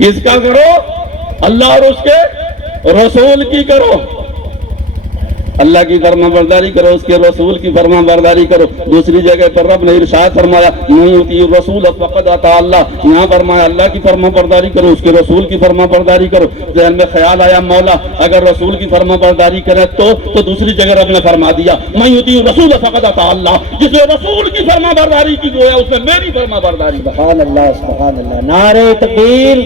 کس کا کرو؟ اللہ اور اس کے رسول کی کرو. اللہ کی فرما برداری کرو, اس کے رسول کی فرما برداری کرو. دوسری جگہ پر رب نے ارشاد فرمایا نہیں ہوتی رسول فقط اطاع اللہ. یہاں فرمایا اللہ کی فرما برداری کرو, اس کے رسول کی فرما برداری کرو. ذہن میں خیال آیا مولا اگر رسول کی فرما برداری کرے تو دوسری جگہ رب نے فرما دیا میں ہوتی رسول فقط اطاع اللہ. جس نے رسول کی فرما برداری کی گویا اس نے میری فرما برداری. سبحان اللہ سبحان اللہ. نعرہ تکبیر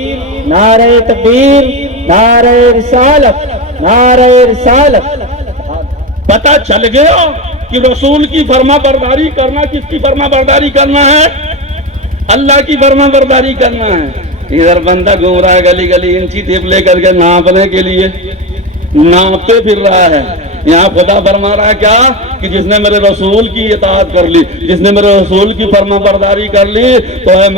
نعرہ تکبیر نعرہ رسالت نعرہ رسالت. پتہ چل گیا کہ رسول کی فرما برداری کرنا کس کی فرما برداری کرنا ہے؟ اللہ کی فرما برداری کرنا ہے. ادھر بندہ گھوم رہا ہے گلی گلی انچی ٹیپ لے کر کے ناپنے کے لیے ناپتے پھر رہا ہے. یہاں خدا فرما رہا ہے کیا کہ جس نے میرے رسول کی اطاعت کر لی, جس نے میرے رسول کی فرما برداری کر لی تو اے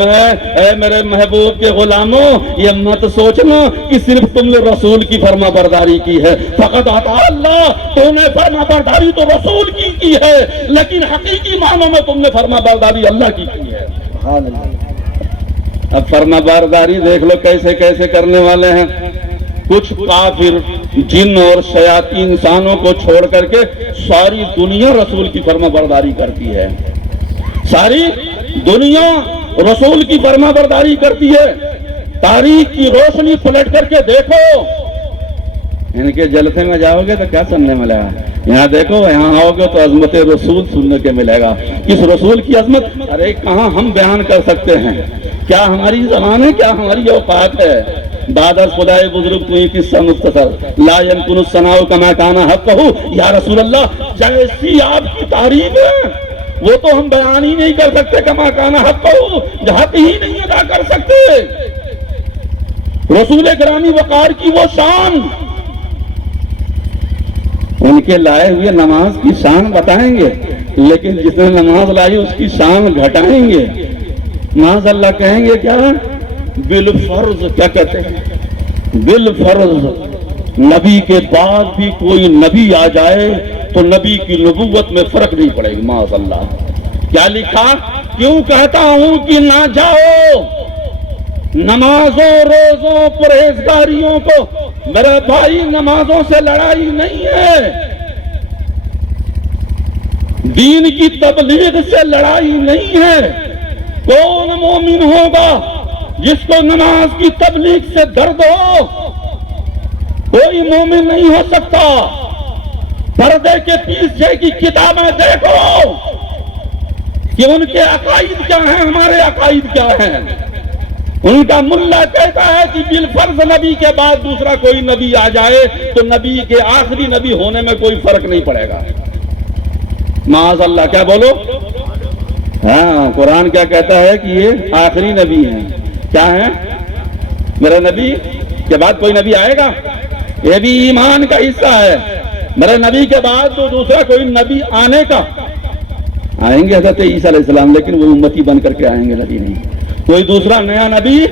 میرے محبوب کے غلاموں یہ مت سوچنا کہ صرف تم نے رسول کی فرما برداری کی ہے. فقط اطاع اللہ, تو نے فرما برداری تو رسول کی ہے لیکن حقیقی معنوں میں تم نے فرما برداری اللہ کی ہے. سبحان اللہ. اب فرما برداری دیکھ لو کیسے کیسے کرنے والے ہیں. کچھ کافر جن اور شیاطین انسانوں کو چھوڑ کر کے ساری دنیا رسول کی فرما برداری کرتی ہے. ساری دنیا رسول کی فرما برداری کرتی ہے. تاریخ کی روشنی پلٹ کر کے دیکھو. ان کے جلسے میں جاؤ گے تو کیا سننے ملے گا؟ یہاں دیکھو, یہاں آؤ گے تو عظمت رسول سننے کے ملے گا. کس رسول کی عظمت؟ ارے کہاں ہم بیان کر سکتے ہیں؟ کیا ہماری زبان ہے؟ کیا ہماری اوقات ہے؟ بعد از خدائے بزرگ تو یہ قصہ مختصر لا يمكن الثناء كما كان حقه. یا رسول اللہ جیسی آپ کی تعریف ہے وہ تو ہم بیان ہی نہیں کر سکتے. کما كان حقه, حق ہی نہیں ادا کر سکتے. رسول گرامی وقار کی وہ شان, ان کے لائے ہوئے نماز کی شان بتائیں گے لیکن جس نے نماز لائی اس کی شان گھٹائیں گے. معاذ اللہ کہیں گے کیا بالفرض. کیا کہتے ہیں بالفرض؟ نبی کے بعد بھی کوئی نبی آ جائے تو نبی کی نبوت میں فرق نہیں پڑے گی. معاذ اللہ. کیا لکھا؟ کیوں کہتا ہوں کہ نہ جاؤ نمازوں روزوں پرہیزگاریوں کو. میرے بھائی نمازوں سے لڑائی نہیں ہے, دین کی تبلیغ سے لڑائی نہیں ہے. کون مومن ہوگا جس کو نماز کی تبلیغ سے درد ہو؟ کوئی مومن نہیں ہو سکتا. پردے کے پیچھے کی کتابیں دیکھو کہ ان کے عقائد کیا ہیں, ہمارے عقائد کیا ہیں. ان کا ملا کہتا ہے کہ بالفرض نبی کے بعد دوسرا کوئی نبی آ جائے تو نبی کے آخری نبی ہونے میں کوئی فرق نہیں پڑے گا. معاذ اللہ. کیا بولو؟ ہاں قرآن کیا کہتا ہے کہ یہ آخری نبی ہیں. کیا ہے؟ میرے نبی کے بعد کوئی نبی آئے گا, یہ بھی ایمان کا حصہ ہے. میرے نبی کے بعد تو دوسرا کوئی نبی آنے کا. آئیں گے حضرت عیسیٰ علیہ السلام لیکن وہ امتی بن کر کے آئیں گے, نبی نہیں. کوئی دوسرا نیا نبی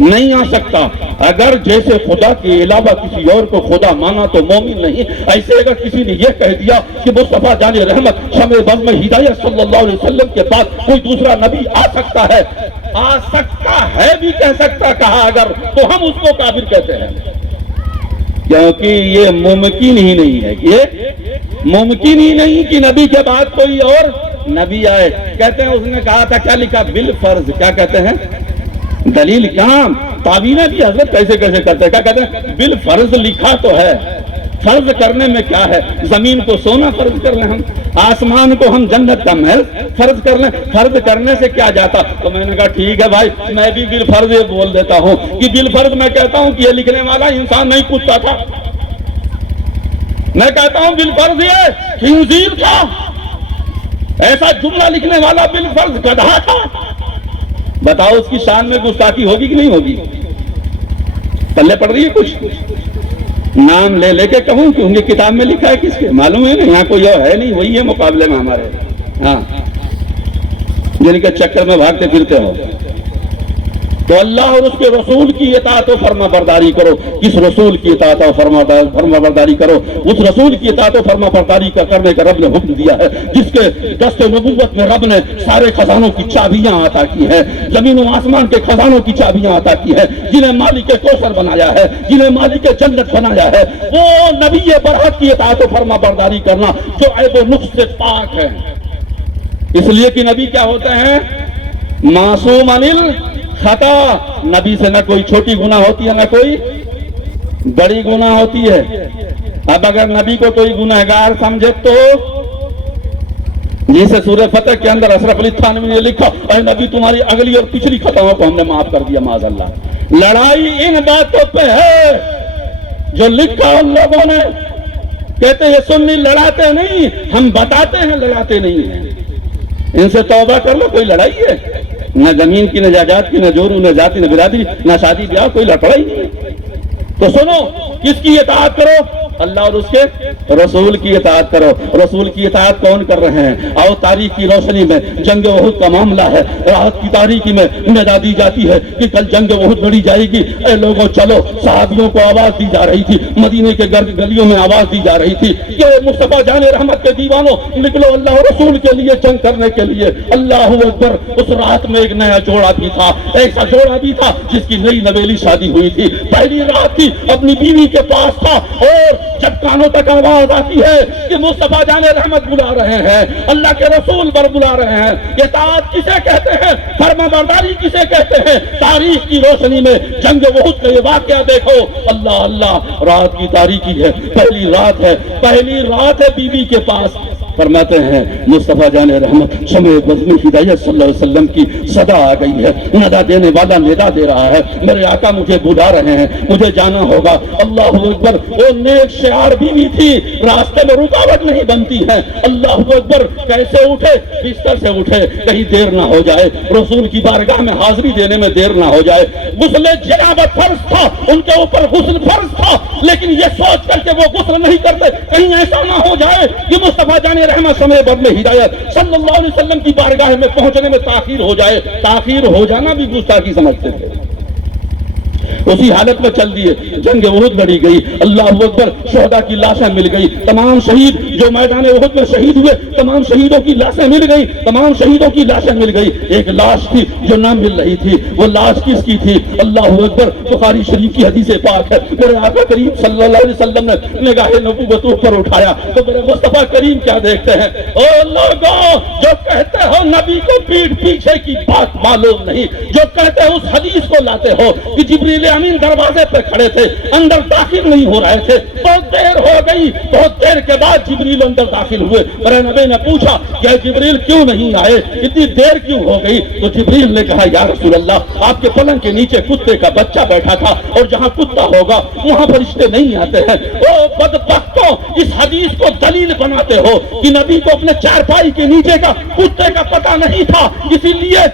نہیں آ سکتا. اگر جیسے خدا کے علاوہ کسی اور کو خدا مانا تو مومن نہیں. ایسے اگر کسی نے یہ کہہ دیا کہ مصطفیٰ جان رحمت شمع بزم ہدایت صلی اللہ علیہ وسلم کے بعد کوئی دوسرا نبی آ سکتا ہے, آ سکتا ہے بھی کہہ سکتا کہا اگر, تو ہم اس کو کافر کہتے ہیں. کیونکہ یہ ممکن ہی نہیں ہے, یہ ممکن ہی نہیں کہ نبی کے بعد کوئی اور نبی آئے. کہتے ہیں اس نے کہا تھا کیا لکھا بالفرض. کیا کہتے ہیں؟ دلیل کہاں؟ تعبیریں بھی حضرت کیسے کیسے کرتے ہیں. کیا کہتے ہیں؟ بالفرض لکھا تو ہے, فرض کرنے میں کیا ہے؟ زمین کو سونا فرض کر لیں ہم, آسمان کو ہم جنت کا محل فرض کر لیں, فرض کرنے سے کیا جاتا؟ تو میں نے کہا ٹھیک ہے بھائی میں بھی بالفرض یہ بول دیتا ہوں کہ بالفرض میں کہتا ہوں کہ یہ لکھنے والا انسان نہیں کتا تھا. میں کہتا ہوں بالفرض یہ خنزیر تھا. ایسا جملہ لکھنے والا بالفرض گدھا تھا. بتاؤ اس کی شان میں گستاخی ہوگی کہ نہیں ہوگی؟ پلے پڑ رہی ہے کچھ؟ نام لے لے کے کہوں کہ ان کی کتاب میں لکھا ہے کس کے؟ معلوم ہے نا یہاں کوئی اور ہے نہیں, وہی ہے مقابلے میں ہمارے. ہاں جن کے چکر میں بھاگتے پھرتے ہو. تو اللہ اور اس کے رسول کی اطاعت و فرما برداری کرو. کس رسول کی اطاعت و فرما برداری کرو؟ اس رسول کی اطاعت و فرما برداری کرنے کا رب نے حکم دیا ہے جس کے دست نبوت میں رب نے سارے خزانوں کی چابیاں عطا کی ہیں، زمین و آسمان کے خزانوں کی چابیاں عطا کی ہیں. جنہیں مالک کوثر بنایا ہے، جنہیں مالک جنت بنایا ہے، وہ نبی برحق کی اطاعت و فرما برداری کرنا جو عیب و نقص سے پاک ہے. اس لیے کہ نبی کیا ہوتے ہیں؟ معصوم عن الخطا. نبی سے نہ کوئی چھوٹی گناہ ہوتی ہے نہ کوئی بڑی گناہ ہوتی ہے. اب اگر نبی کو کوئی گنہگار سمجھے تو جیسے سورہ فتح کے اندر اشرف علی تھانوی نے لکھا، اے نبی تمہاری اگلی اور پچھلی خطاؤں کو ہم نے معاف کر دیا معاذ اللہ. لڑائی ان باتوں پہ ہے جو لکھا ان لوگوں نے. کہتے ہیں سنی لڑاتے نہیں، ہم بتاتے ہیں لڑاتے نہیں ہیں. ان سے توبہ کر لو. کوئی لڑائی ہے؟ نہ زمین کی، نہ جائیداد کی، نہ جورو، نہ ذاتی، نہ برادری، نہ شادی بیاہ. کوئی لڑائی نہیں ہے. تو سنو، کس کی اطاعت کرو؟ اللہ اور اس کے رسول کی اطاعت کرو. رسول کی اطاعت کون کر رہے ہیں؟ آؤ تاریخ کی روشنی میں جنگ احد کا معاملہ ہے. رات کی تاریکی میں ندا دی جاتی ہے کہ کل جنگ احد لڑی جائے گی. اے لوگوں چلو. صحابیوں کو آواز دی جا رہی تھی، مدینے کے گلیوں میں آواز دی جا رہی تھی کہ مصطفیٰ جان رحمت کے دیوانوں نکلو اللہ اور رسول کے لیے جنگ کرنے کے لیے. اللہ اکبر. اس رات میں ایک نیا جوڑا بھی تھا، ایسا جوڑا بھی تھا جس کی نئی نویلی شادی ہوئی تھی. پہلی رات تھی، اپنی بیوی کے پاس تھا، اور جب کانوں تک آواز آتی ہے کہ مصطفیٰ جان رحمت بلا رہے ہیں، اللہ کے رسول پر بلا رہے ہیں. اطاعت کسے کہتے ہیں؟ فرما برداری کسے کہتے ہیں؟ تاریخ کی روشنی میں جنگ احد کا یہ واقعہ دیکھو. اللہ اللہ. رات کی تاریکی ہے، پہلی رات ہے، پہلی رات ہے بیوی کے پاس. فرماتے ہیں مصطفیٰ جان رحمت شمع بزم ہدایت صلی اللہ علیہ وسلم کی صدا آ گئی ہے. ندا دینے والا ندا دے رہا ہے، میرے آقا مجھے بلا رہے ہیں، مجھے جانا ہوگا. اللہ اکبر. وہ نیک شعار بیوی تھی، راستے میں رکاوٹ نہیں بنتی ہے. اللہ اکبر. کیسے اٹھے؟ بستر سے اٹھے کہیں دیر نہ ہو جائے، رسول کی بارگاہ میں حاضری دینے میں دیر نہ ہو جائے. غسل جنابت فرض تھا، ان کے اوپر غسل فرض تھا، لیکن یہ سوچ کر کے وہ غسل نہیں کرتے کہیں ایسا نہ ہو جائے کہ مصطفیٰ جان رحمت سمے بدل ہدایت صلی اللہ علیہ وسلم کی بارگاہ میں پہنچنے میں تاخیر ہو جائے. تاخیر ہو جانا بھی گستاخی سمجھتے تھے. اسی حالت میں چل دیے. جنگ احد لڑی گئی. اللہ اکبر. شہداء کی لاشیں مل گئی. تمام شہید جو میدان احد میں شہید ہوئے، تمام شہیدوں کی لاشیں مل گئی. تمام شہیدوں کی لاشیں مل گئی. ایک لاش تھی جو نہ مل رہی تھی. وہ لاش کس کی تھی؟ اللہ اکبر. بخاری شریف کی حدیث پاک ہے، میرے آقا کریم صلی اللہ علیہ وسلم نے نگاہ نبوت پر اٹھایا تو میرے مصطفیٰ کریم کیا دیکھتے ہیں؟ او لوگوں جو کہتے ہو نبی کو پیٹھ پیچھے کی بات معلوم نہیں، جو کہتے ہو اس حدیث کو لاتے ہو کہ جبریل امین دروازے پہ کھڑے تھے، اندر داخل نہیں ہو رہے تھے. بہت دیر ہو گئی، بہت دیر کے بعد جبریل اندر داخل ہوئے. میرے نبی نے پوچھا کہ جبریل کیوں نہیں آئے، اتنی دیر کیوں ہو گئی؟ تو جبریل نے کہا یا رسول اللہ، آپ کے پلنگ کے نیچے کتے کا بچہ بیٹھا تھا، اور جہاں کتا ہوگا وہاں فرشتے نہیں آتے ہیں. او بدبختوں، اس حدیث کو دلیل بناتے ہو کہ نبی کو اپنے چارپائی کے نیچے کا کتے کا پتہ نہیں تھا، اسی لیے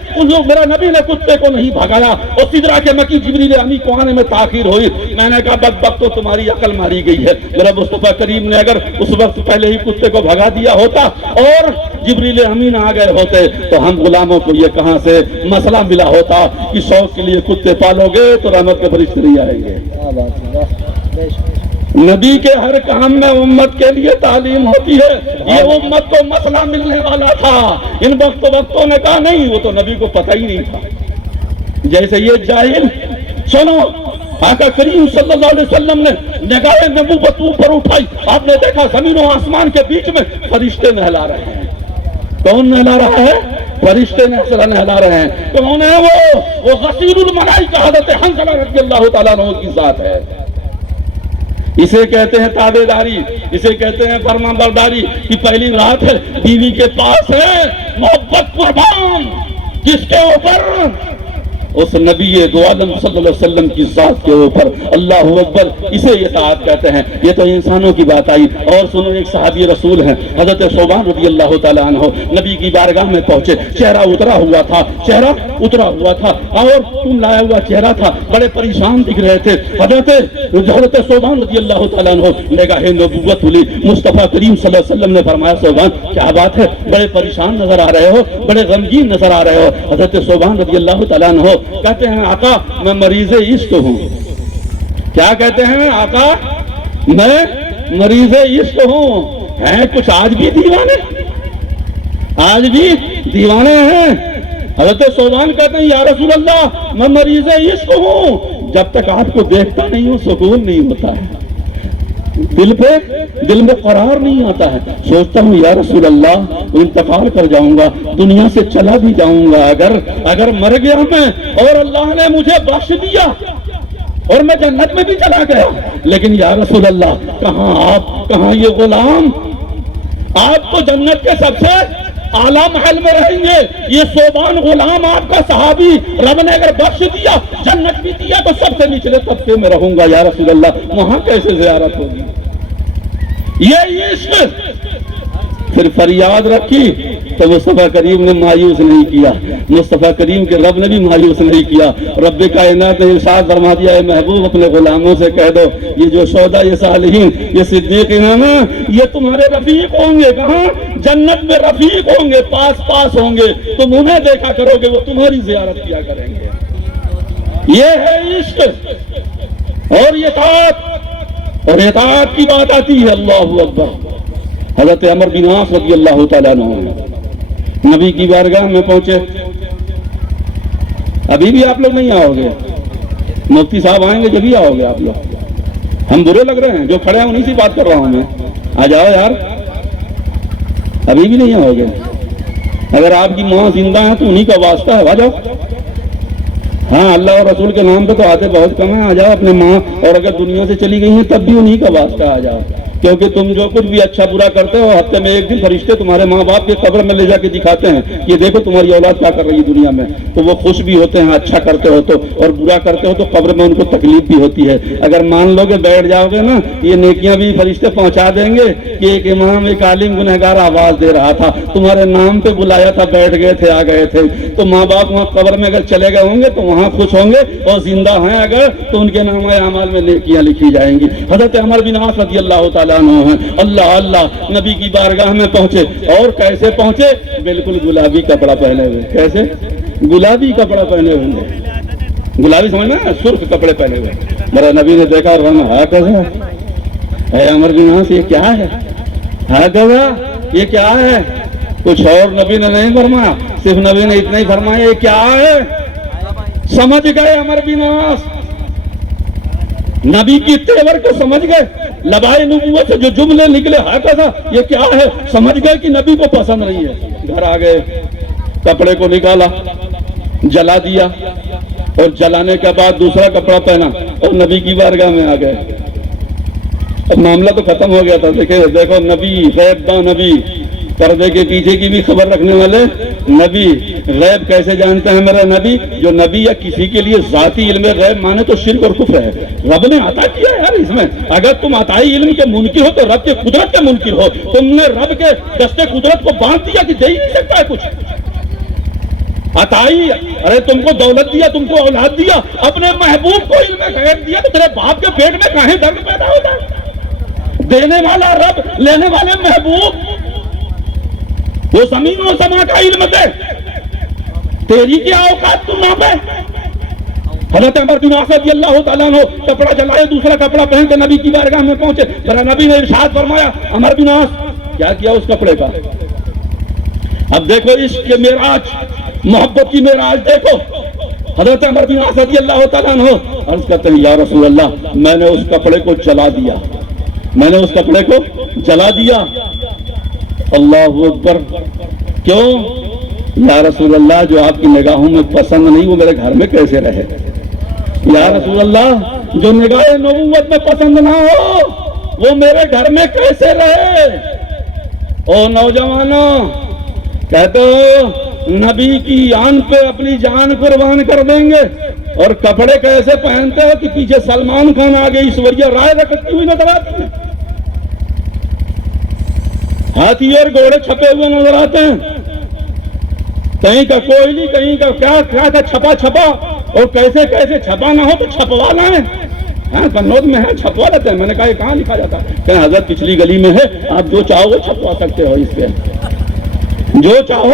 میرا نبی نے کتے کو نہیں بھگایا اور سدرا کے مکی جبریل امین کو آنے میں تاخیر ہوئی. میں نے کہا بدبختو تمہاری عقل ماری گئی ہے. میرا مصطفیٰ کریم نے اگر اس وقت پہلے ہی کتے کو بھگا دیا ہوتا اور جبریل امین آ گئے ہوتے تو ہم غلاموں کو یہ کہاں سے مسئلہ ملا ہوتا کہ شوق کے لیے کتے پالو گے تو رحمت کے فرشتے نہیں آئیں گے. نبی کے ہر کام میں امت کے لیے تعلیم ہوتی ہے. یہ امت کو مسئلہ ملنے والا تھا. ان وقتوں نے کہا نہیں، وہ تو نبی کو پتہ ہی نہیں تھا. جیسے یہ جاہل. سنو، آقا کریم صلی اللہ علیہ وسلم نے نگاہ نبوت اوپر اٹھائی. آپ نے دیکھا زمین و آسمان کے بیچ میں فرشتے نہلا رہے ہیں. کون نہلا رہا ہے؟ فرشتے نہلا رہے ہیں. کون ہے وہ غسیل الملائکہ حضرت حنظلہ رضی اللہ تعالیٰ عنہ کی ذات ہے. اسے کہتے ہیں تابع داری، اسے کہتے ہیں فرما برداری. کی پہلی رات ہے، بیوی کے پاس ہے، محبت قربان کس کے اوپر؟ اس نبی دو عالم صلی اللہ علیہ وسلم کی ذات کے اوپر. اللہ اکبر. اسے اطاعت کہتے ہیں. یہ تو انسانوں کی بات آئی. اور سنو، ایک صحابی رسول ہیں حضرت ثوبان رضی اللہ تعالیٰ عنہ، نبی کی بارگاہ میں پہنچے. چہرہ اترا ہوا تھا، چہرہ اترا ہوا تھا اور تم لایا ہوا چہرہ تھا. بڑے پریشان دکھ رہے تھے. حضرت حضرت صوبان رضی اللہ تعالیٰ عنہ نگاہ نبوت ہوئی. مصطفیٰ کریم صلی اللہ علیہ وسلم نے فرمایا صوبان کیا بات ہے, بڑے پریشان نظر آ رہے ہو, بڑے غمگین نظر آ رہے ہو. حضرت صوبان رضی اللہ تعالیٰ عنہ کہتے ہیں آقا میں مریض عشق ہوں. کیا کہتے ہیں آقا, میں مریض عشق ہوں. ہیں کچھ آج بھی دیوانے, آج بھی دیوانے ہیں. حضرت صوبان کہتے ہیں یا رسول اللہ میں مریض عشق ہوں, جب تک آپ کو دیکھتا نہیں ہوں سکون نہیں ہوتا ہے, دل میں قرار نہیں آتا ہے. سوچتا ہوں یا رسول اللہ انتقال کر جاؤں گا, دنیا سے چلا بھی جاؤں گا, اگر مر گیا میں اور اللہ نے مجھے بخش دیا اور میں جنت میں بھی چلا گیا, لیکن یا رسول اللہ کہاں آپ, کہاں یہ غلام, آپ تو جنت کے سب سے اعلیٰ محل میں رہیں گے. یہ صوبان غلام آپ کا صحابی رب نے اگر بخش دیا جنت بھی دیا تو سب سے نچلے طبقے میں رہوں گا. یا رسول اللہ وہاں کیسے زیارت ہوگی. یہ عشق پھر فریاد رکھی تو مصطفیٰ کریم نے مایوس نہیں کیا, مصطفیٰ کریم کے رب نے بھی مایوس نہیں کیا. رب کائنات نے ارشاد فرما دیا اے محبوب اپنے غلاموں سے کہہ دو یہ جو شہداء, یہ صالحین, یہ صدیقین ہیں نا, یہ تمہارے رفیق ہوں گے. کہاں جنت میں رفیق ہوں گے, پاس ہوں گے. تم انہیں دیکھا کرو گے, وہ تمہاری زیارت کیا کریں گے. یہ ہے عشق اور اطاعت. اور اطاعت کی بات آتی ہے اللہ اکبر. حضرت عمر بن عاص رضی اللہ تعالیٰ عنہ نبی کی بارگاہ میں پہنچے. ابھی بھی آپ لوگ نہیں آؤ گے, مفتی صاحب آئیں گے جبھی آؤ گے آپ لوگ. ہم برے لگ رہے ہیں, جو کھڑے ہیں انہی سے بات کر رہا ہوں میں. آ جاؤ یار, ابھی بھی نہیں آؤ گے. اگر آپ کی ماں زندہ ہیں تو انہی کا واسطہ ہے, آ جاؤ. ہاں اللہ اور رسول کے نام پہ تو آتے بہت کم ہیں, آ جاؤ اپنے ماں. اور اگر دنیا سے چلی گئی ہیں تب بھی انہی کا واسطہ, آ جاؤ. کیونکہ تم جو کچھ بھی اچھا برا کرتے ہو ہفتے میں ایک دن فرشتے تمہارے ماں باپ کے قبر میں لے جا کے دکھاتے ہیں یہ دیکھو تمہاری اولاد کیا کر رہی ہے دنیا میں. تو وہ خوش بھی ہوتے ہیں اچھا کرتے ہو تو, اور برا کرتے ہو تو قبر میں ان کو تکلیف بھی ہوتی ہے. اگر مان لو کہ بیٹھ جاؤ گے نا, یہ نیکیاں بھی فرشتے پہنچا دیں گے کہ ایک امام ایک عالم گنہگار آواز دے رہا تھا, تمہارے نام پہ بلایا تھا, بیٹھ گئے تھے, آ گئے تھے. تو ماں باپ وہاں قبر میں اگر چلے گئے ہوں گے تو وہاں خوش ہوں گے, اور زندہ ہیں اگر تو ان کے نام اعمال میں نیکیاں لکھی جائیں گی. حضرت عمر بن عاص رضی اللہ تعالیٰ عنہ ہیں, اللہ نبی کی بارگاہ میں پہنچے. اور کیسے پہنچے, بالکل گلابی کپڑا پہنے ہوئے. کیسے گلابی کپڑا پہنے ہوئے, گلابی سمجھنا ہے, سرخ کپڑے پہنے ہوئے. میرا نبی نے دیکھا اور فرمایا کیسے اے عمر بن عاص یہ کیا ہے, یہ کیا ہے. کچھ اور نبی نے نہیں فرمایا, صرف نبی نے اتنا ہی فرمایا یہ کیا ہے. سمجھ گئے عمر بن عاص, نبی کی تیور کو سمجھ گئے. لبائے نبوت سے جو جملے نکلے ہاکذا یہ کیا ہے, سمجھ گئے کہ نبی کو پسند نہیں ہے. گھر آ گئے, کپڑے کو نکالا, جلا دیا, اور جلانے کے بعد دوسرا کپڑا پہنا اور نبی کی بارگاہ میں آ گئے. اب معاملہ تو ختم ہو گیا تھا. دیکھو نبی, غیب داں نبی, پردے کے پیچھے کی بھی خبر رکھنے والے نبی. غیب کیسے جانتے ہیں میرا نبی, جو نبی یا کسی کے لیے ذاتی علم غیب مانے تو شرک اور کفر ہے. رب نے عطا کیا ہے یار اس میں. اگر تم عطائی علم کے منکر ہو تو رب کے قدرت کے منکر ہو. تم نے رب کے دستے قدرت کو باندھ دیا کہ دے ہی نہیں سکتا ہے کچھ. عطائی, ارے تم کو دولت دیا, تم کو اولاد دیا, اپنے محبوب کو علم غیب دیا, تو تیرے باپ کے پیٹ میں کہیں درد پیدا ہوتا ہے. دینے والا رب, لینے والے محبوب, وہ زمین و سما کا علم دے, تیری کیا اوقات تم نہ پہ. حضرت عمر بن عاص رضی اللہ تعالیٰ عنہ کپڑا جلائے, دوسرا کپڑا پہن کے نبی کی بارگاہ میں پہنچے. میرا نبی نے ارشاد فرمایا عمر بن عاص کیا کیا اس کپڑے کا. اب دیکھو عشق کے معراج, محبت کی معراج دیکھو. حضرت عمر بن عاص رضی اللہ تعالیٰ عنہ عرض کرتے ہیں یا رسول اللہ میں نے اس کپڑے کو جلا دیا, میں نے اس کپڑے کو جلا دیا. اللہ اکبر. کیوں یا رسول اللہ, جو آپ کی نگاہوں میں پسند نہیں وہ میرے گھر میں کیسے رہے. یا رسول اللہ جو نگاہ نبوت میں پسند نہ ہو وہ میرے گھر میں کیسے رہے. او نوجوانوں, کہتے ہو نبی کی آن پہ اپنی جان قربان کر دیں گے, اور کپڑے کیسے پہنتے ہو کہ پیچھے سلمان خان آگے ایشوریہ رائے رکھتی ہوئی نظر آتی ہیں, ہاتھی اور گھوڑے چھپے ہوئے نظر آتے ہیں, کہیں کا کوئلی, کہیں کا کیا چھپا, اور کیسے چھپا نہ ہو تو چھپوا لائیں. ہاں قنوج میں ہے، چھپوا لیتے ہیں. میں نے کہا یہ کہاں لکھا جاتا ہے؟ کہ حضرت پچھلی گلی میں ہے، آپ جو چاہو وہ چھپوا سکتے ہو. اس پہ جو چاہو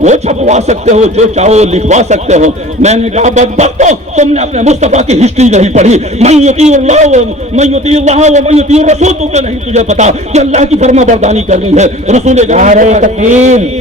وہ چھپوا سکتے ہو، جو چاہو وہ لکھوا سکتے ہو. میں نے کہا بدبختو، تم نے اپنے مصطفیٰ کی ہسٹری نہیں پڑھی. من یطیع اللہ و من یطیع الرسول، تمہیں نہیں تجھے پتا کہ اللہ کی فرما برداری کرنی ہے، رسول نعرہ تکبیر.